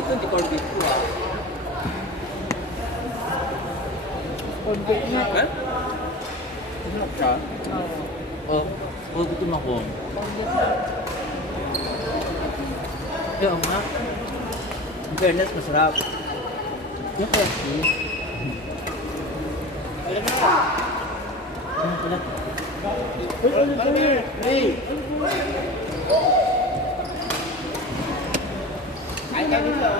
Ito, hindi corned beef ko ah. Corned beef nga. Ha? Sarap siya? Oo. Oh, gutom ako. Corned beef nga. Kaya nga. In fairness, masarap. Yung crispy. Alam mo. Ano pala? Hey! Ay, ka dito.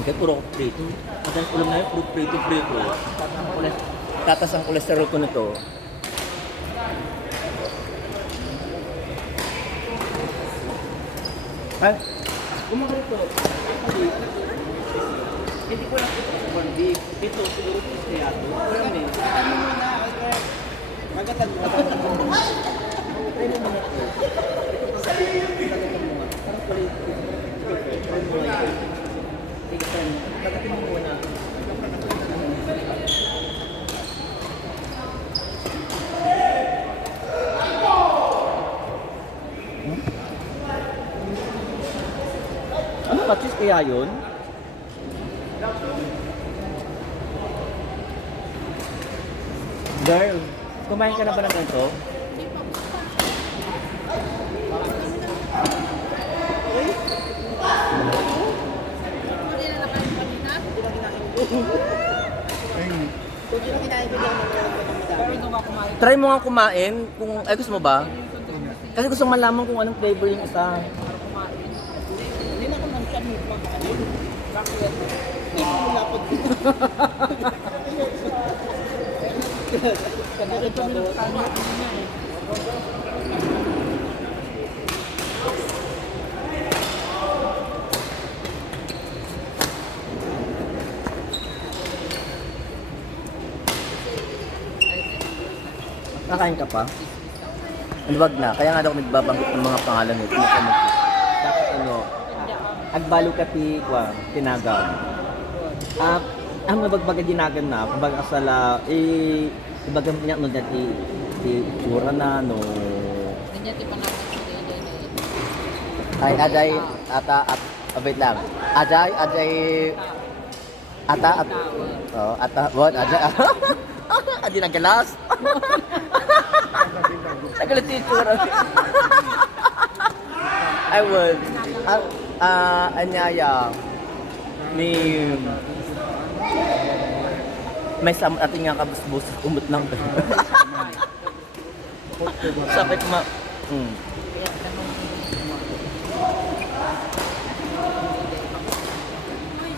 Okay, puro prito. Madalas ulam na yun, puro prito. Tatas ang kolesterol ko nito. Ay, kumakalit ko. Hindi ko lang ito sa corned beef. Ito, siguro ito sa yato. Alam eh. Magatan mo muna. Magatan mo. Try mo muna ito. Magatan mo muna. Parang kulay ito. Try mo muna ito. Sige, try mo. Magatan mo muna. Ano patis kaya yun? Girl, kumain ka na ba ng ganito? Try mo nga kumain kung ay gusto mo ba? Kasi gusto kong malaman kung anong flavor yung isa. Hindi na ako nang kami makain. Bakit? Hindi mo lapot. Kanain kami ng kanin. Nakain ka pa? Ano wag na? Kaya nga daw ako nagbabanggit ng mga pangalan nito. Dapat ano, agbalo ka ti, tinagaw. Ang nabagbaga ginagan na, kumbaga kasala, ibaga niya no dati, itsura na, no. Ganyan ti panapos mo din. Ay, aday, wait lang. Aday, what, aday, adi nagalas. Nagalas yung itsura. I would, anyaya, may samot ating nga kabusbus, umot lang. Sakit ma,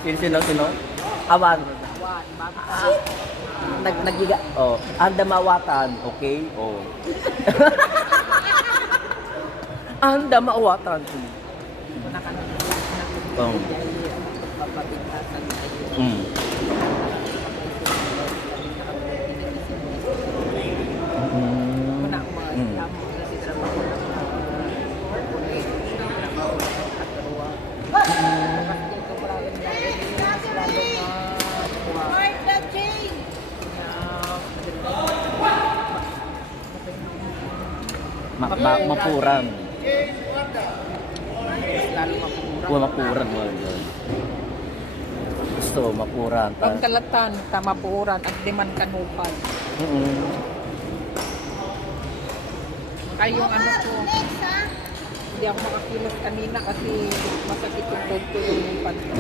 Sino? Awan. Nagiga. Oh, anda mawatan, okay? Oh. Anda mawatan. Oh. Mapuran. Lalo mapuran. Mapuran mo yun. Gusto, mapuran. Pagkalatan, tamapuran, at diman kanupan. Kaya yung ano ko, hindi ako makakilos kanina kasi masakit yung dog ko yung panto.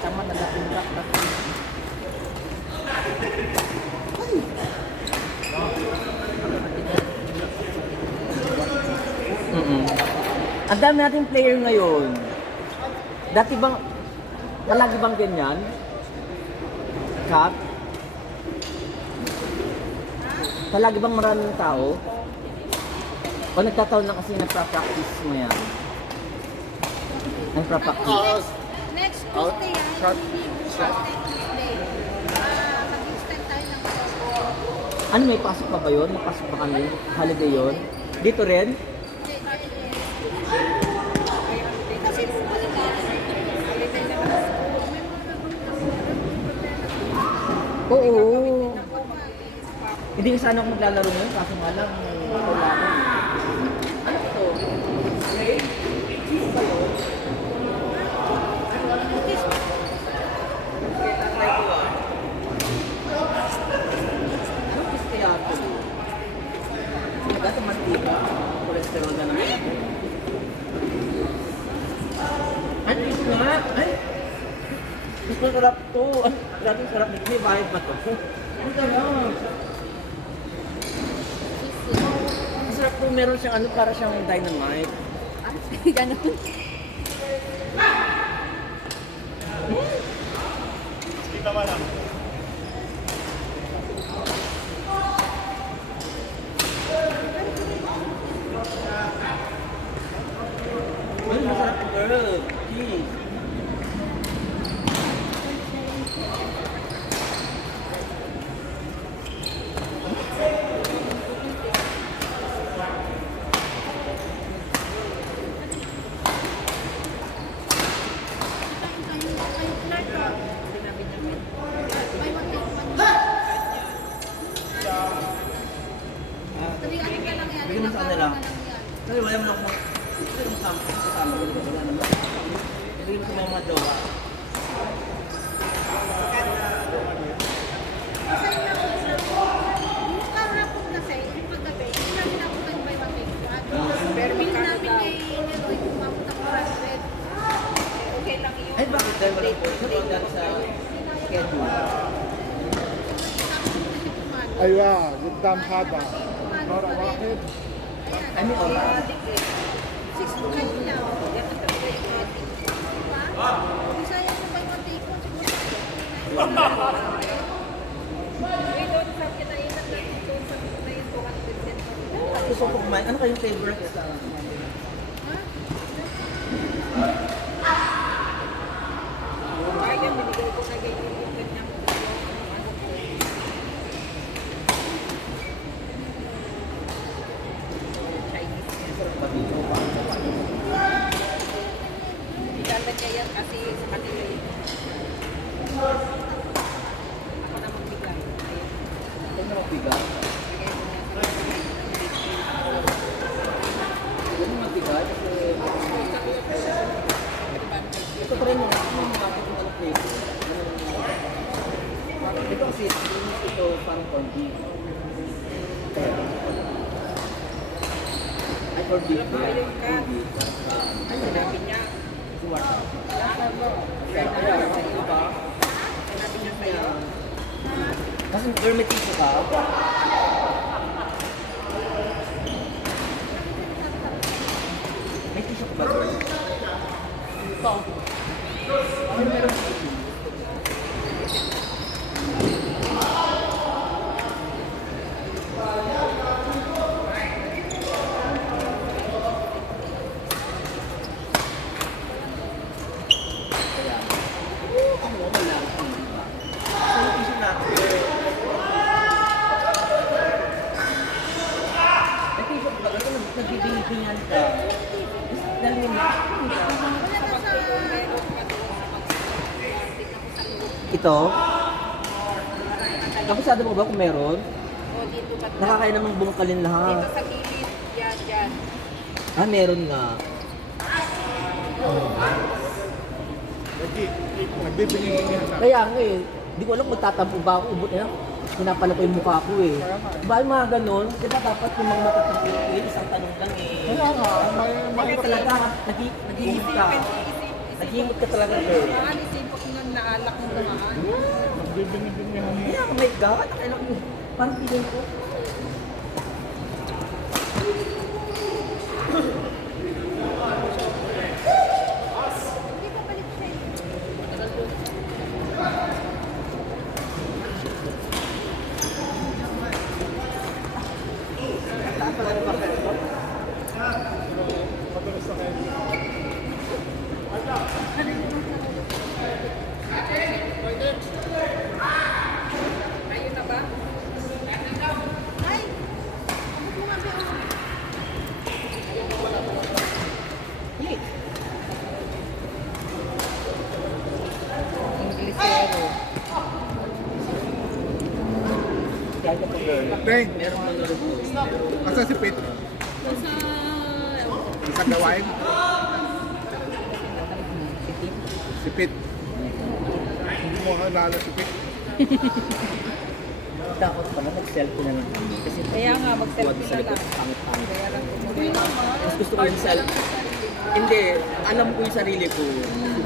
Tama na natindak kasi. Ang dami nating player ngayon. Dati bang, palagi bang ganyan? Kat? Palagi bang maraming tao? O nagtataon lang kasi nagpa-practice mo yan? Nagpa-practice? Next Tuesday, Tuesday. Mag-extend tayo ng Ano, may pasok pa ba yun? May pasok pa kami? Holiday yun? Dito rin? kasi Oo. Hindi Pwede nga sana ako maglalaro ngayon, kaso nga lang, wala ako. Ano ito? Okay? Cheese ba yun? Okay, tatry ko ah. Ano cheese kaya ito? Sinaga sa mantika, cholesterol na naman. Ano ito nga? Ay! Mas masarap to. Grabe sarap nito. May bayad ba to? Ang sarap. Masarap po, meron siyang ano, para siyang dynamite. Ganun. Ay, masarap po, girl. Cheese. Bigyan mo sa kanila. Kasi wala mo na akong kasama ko dito. Wala naman. Bigyan mo sa mga jowa. Ay, bakit? Dahil wala po. Sa pagkat sa schedule. ايوه قدام هذا مرة واحد I mean, oras. Gusto ko kumain. Ano kayong favorite sa Kaya binigay ko na ganyan yung ganyang Ilalagay niya yan kasi sa kanila yun. Ako na magbigay. Ayan. Ito na mabigat. Bigay ko na sa Ito na mabigat kasi ito pa rin yung makakit ng ano flavor. Ito kasi ito parang corned beef. Ay, corned beef. Ayun ka. Corned beef. Ang sinabi niya. Suwata. Diba? Sinabi niya sa'yo. Kasi girl, may tissue ka. May tissue ka ba? Girl? Ito. Ano meron sa tissue? Kaya, ang wala lang. So, yung tissue natin. May tissue ka ba? Ito, nagbibingingan ka. Dahil yung ito? Kabisado mo ba kung meron? O, dito ba? Nakakaya namang bungkalin Dito lahat. sa gilid. Yan, yan. Ah, meron nga. nagbibigay niya na. Kaya nga eh, di ko alam kung tatampo ba ako, ubot na pinapala ko yung mukha ko eh. Diba yung mga ganon? Diba dapat yung mga matutupin, isang tanong lang eh. Kaya nga, may Bakit talaga, naghihimot ka. Naghihimot ka talaga girl. Baka nisipot nun na alak mo dumaan. nagbibigay niya na. Kaya, oh my God, nakailang mo. Parang feeling ko. Ayun na ba? Ay! Abot mo nga ba yun? Inglesero. Kaya ka po girl. Teng, Meron mga review. asa si Pete? Sa gawain? Si Pete. Hindi mo naalala si Pete? Dapat pala mag-selfie na lang kami. Kasi Kaya nga, mag-selfie huwag sa na likod, lang. pangit-pangit. Kaya lang kung Mas gusto ko yung selfie. Hindi, alam ko yung sarili ko.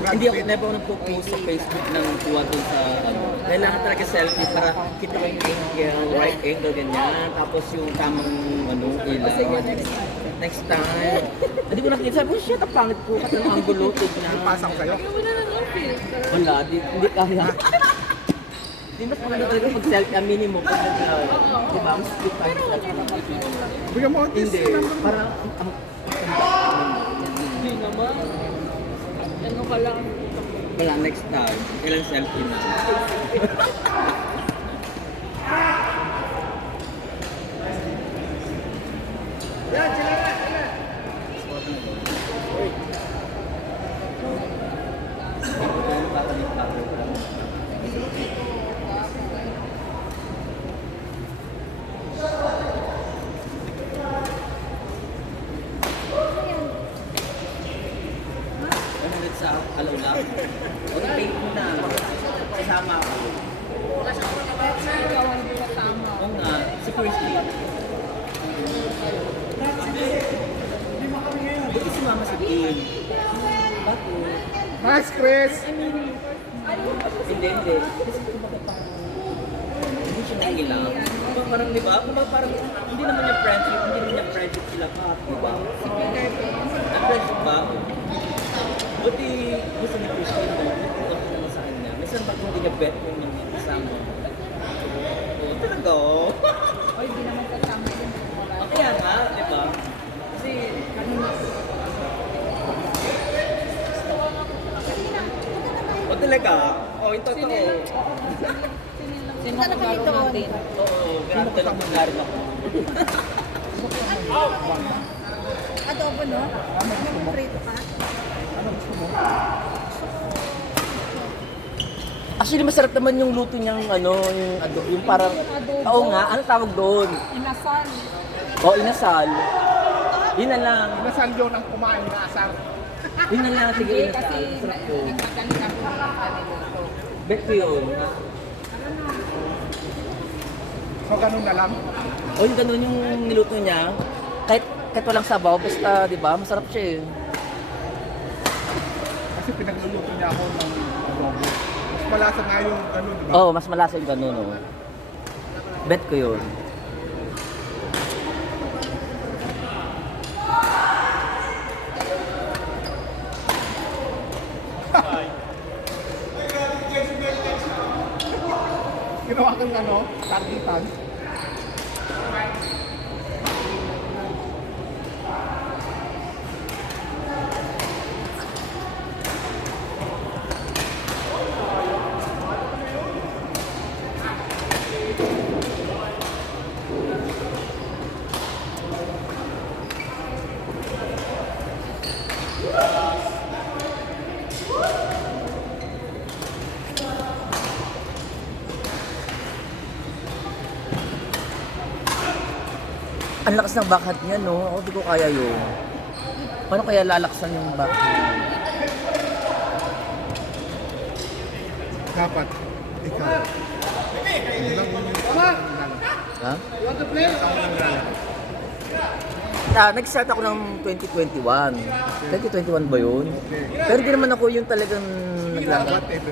Hindi ako, never ako nagpo-post sa Facebook ng kuha doon sa ano. Kailangan talaga selfie para kita ko yung angle, right angle, ganyan. Tapos yung tamang ano, ilaw. Next time. Hindi ko nakita. Sabi ko, shit, ang pangit ko. Kasi ang angulo, tignan. Pasa ko sa'yo. Wala, hindi kaya. Hindi mas maganda talaga mag-selfie, aminin mo. Pag diba, mas split tayo sa selfie. Bigyan mo ang Hindi, parang Hindi naman. Ano ka lang? wala, next time. Kailan selfie na. Ulit sa alaw lang. O i-paint mo na. Kasama ako. Ikaw ang kasama. Oo nga, si Christy. Buti si Mama si Kim. Bakit? Nice, Chris! Hindi. Kasi kumbaga parang hindi siya nakilang. Parang di ba? Kumbaga parang hindi naman niya friendship sila pa. Di ba? Si Peter Pan. Nag-friendship ba? Buti gusto ni Christy no? Buti ako naman sa kanya. Minsan pag hindi niya bet yung mga kasama. Oo, talaga oh. O, hindi naman kasama yun. Kaya nga, di ba? Kasi o talaga? O, ito totoo. Sino ka laro natin? Oo, ganun lang mag-laro ako. Adobo, no? Prito ka? Actually, masarap naman yung luto niyang ano, yung adobo, yung parang, oo nga, ano tawag doon? Inasal. O, inasal. Yun na lang. Nasaan yun ang kumain na asar? Yun na lang, sige, Hindi, inasal. kasi Sarap ko. nagmadali na po yung kaniluto. Bet ko yun. So, ganun na lang. O, yung ganun yung niluto niya. Kahit walang sabaw, basta, di ba, masarap siya eh. Kasi pinagluluto niya ako ng adobo. Mas malasa nga yung ganun, di ba? Oo, mas malasa yung ganun, oh. Bet ko yun. Ginawa kang ano, targetan. Ang lakas ng backhand niya, no? Ako di ko kaya yun. Paano kaya lalaksan yung backhand? Dapat, ikaw. Yun lang yung Ha? Tama. Nag-start ako ng 2021. 2021 ba yun? Pero di naman ako yung talagang naglalaro. Whatever.